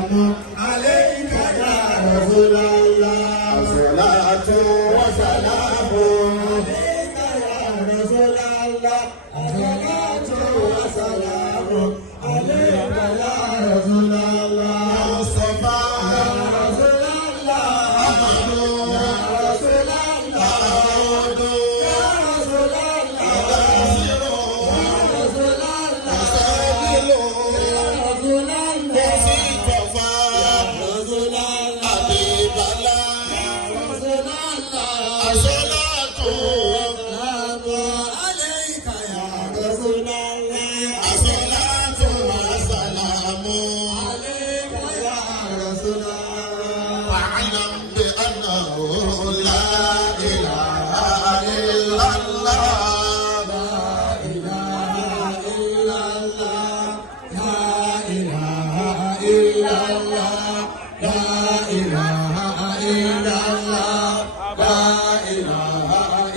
والسلام عليك يا رسول الله الصلاة والسلام عليك يا رسول الله الصلاة والسلام عليك يا رسول الله مصطفى يا رسول الله أحمد يا رسول الله داود يا رسول الله بشير يا رسول الله مستقبل يا رسول الله مصطفى يا رسول الله حبيب الله يا رسول الله الصلاة والسلام عليك يا رسول الله الصلاة والسلام عليك يا رسول الله واعلم بأنه لا إله إلا الله لا إله إلا الله لا إله إلا الله لا إله إلا الله لا إله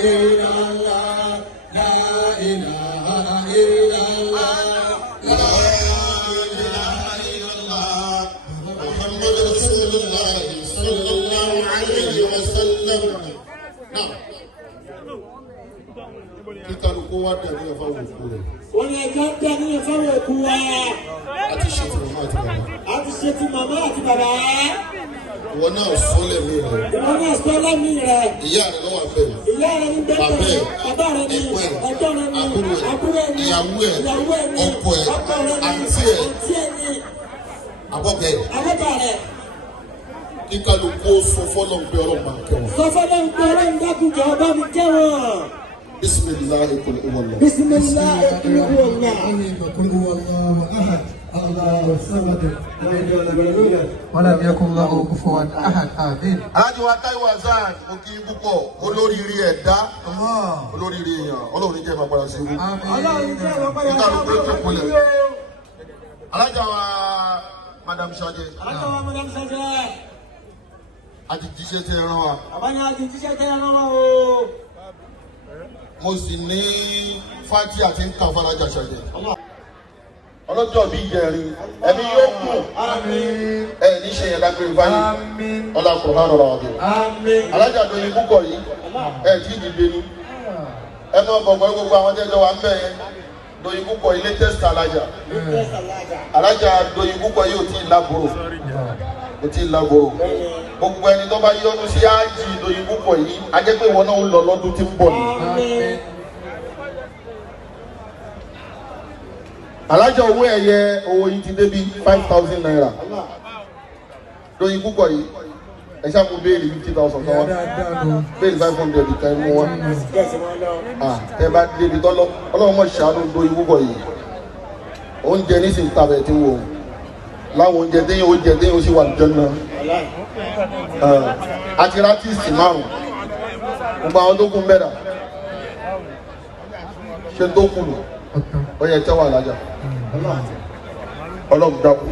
إلا الله لا إله إلا الله لا إله إلا الله محمد رسول الله صلى الله عليه وسلم. نعم. kíkálukú wá dàní ẹ̀fọ́ òkú rẹ̀. wọ́n ní ẹjọ́ ń dání ẹ̀fọ́ òkú wa. a ti ṣe ti màmá àti bàbá. a ti ṣe ti màmá àti bàbá. ìwọ náà sọ́lẹ̀ mi rẹ̀. ìwọ náà sọ́lẹ̀ mi rẹ̀. ìyá rẹ̀ lọ́wọ́ àbẹ̀. ìyá rẹ̀ ń bẹ́ẹ̀ bàbá ẹ̀ bàbá rẹ̀ ni ẹ̀gbọ́n ẹ̀ ẹ̀gbọ́n rẹ̀ ni àbúrò ẹ̀ ìyàwó ẹ̀ ọkọ ẹ̀ àǹtí ẹ̀ àbọ̀bẹ̀ ẹ̀. àbọ̀bẹ̀ rẹ̀. kíkálukú sọ fọ́lọ́ pé ọlọ́run máa kẹ́ wọn. sọ fọ́lọ́ pé ọlọ́run dákúnjọ ọba mi kẹ́ wọn. bisimilahi kul huwallah. bisimilahi kul huwallah. قل هو الله احد الله الصمد لم يلد ولم يولد ولم يكن له كفوا احد امين. alájọ wa Táíwò Hassan mo kí púpọ̀ olóríire ẹ̀dá olóríire èèyàn ọlọ́run jẹ́ ìmọ̀ padà sí ewu. ọlọ́run jẹ́ ìwọ padà kíkálukú ló ti kulẹ̀. alájọ wa madam Ṣadé. alájọ wa madam Ṣadé. a ti jíṣẹ́ tẹ́ ẹran wa. àbáyọ àti jíṣẹ́ tẹ́ ẹran wa o. mo sì ní fájí àti nǹkan fàlájà Ṣadé. ọlọ́jọ́ bí ìjẹrin ẹ̀mí yóò kù ẹ̀ ní ṣe yẹn lágbèrè báyìí ọlọ́kùnrin náà rọrọ̀ ọ̀dẹ̀. alájà Doyin púpọ̀ yìí ẹ̀ tí ìdìbò ni ẹ máa bọ̀gbọ́ gbogbo àwọn tẹ́jọ́ wa ń bẹ̀ yẹn Doyin púpọ̀ yìí latest alájà Doyin púpọ̀ yìí ò tí ì lábòrò gbogbo ẹni tó bá yọ́nú sí ájì Doyin púpọ̀ yìí a jẹ́ pé ìwọ náà ń lọ lọ́dún tí ń bọ̀ ni. alájà owó ẹ̀yẹ owó yìí ti débi 5,000 naira Doyin púpọ̀ yìí ẹ ṣàkó béèlì 50,000 kan wá béèlì 500 kan mú wọn tẹ bá débi tọ́lọ́ ọlọ́run mọ̀ ṣàánú Doyin púpọ̀ yìí oúnjẹ nísìnyí tàbẹ̀ tí wò láwọn oúnjẹ téyàn ó sì wà lójọ́ náà àti rátìsì márùn gbogbo àwọn tó kún mẹ́ta ṣe tó kù lò ó yẹ tẹ́wà lájà ọlọ́run dákú.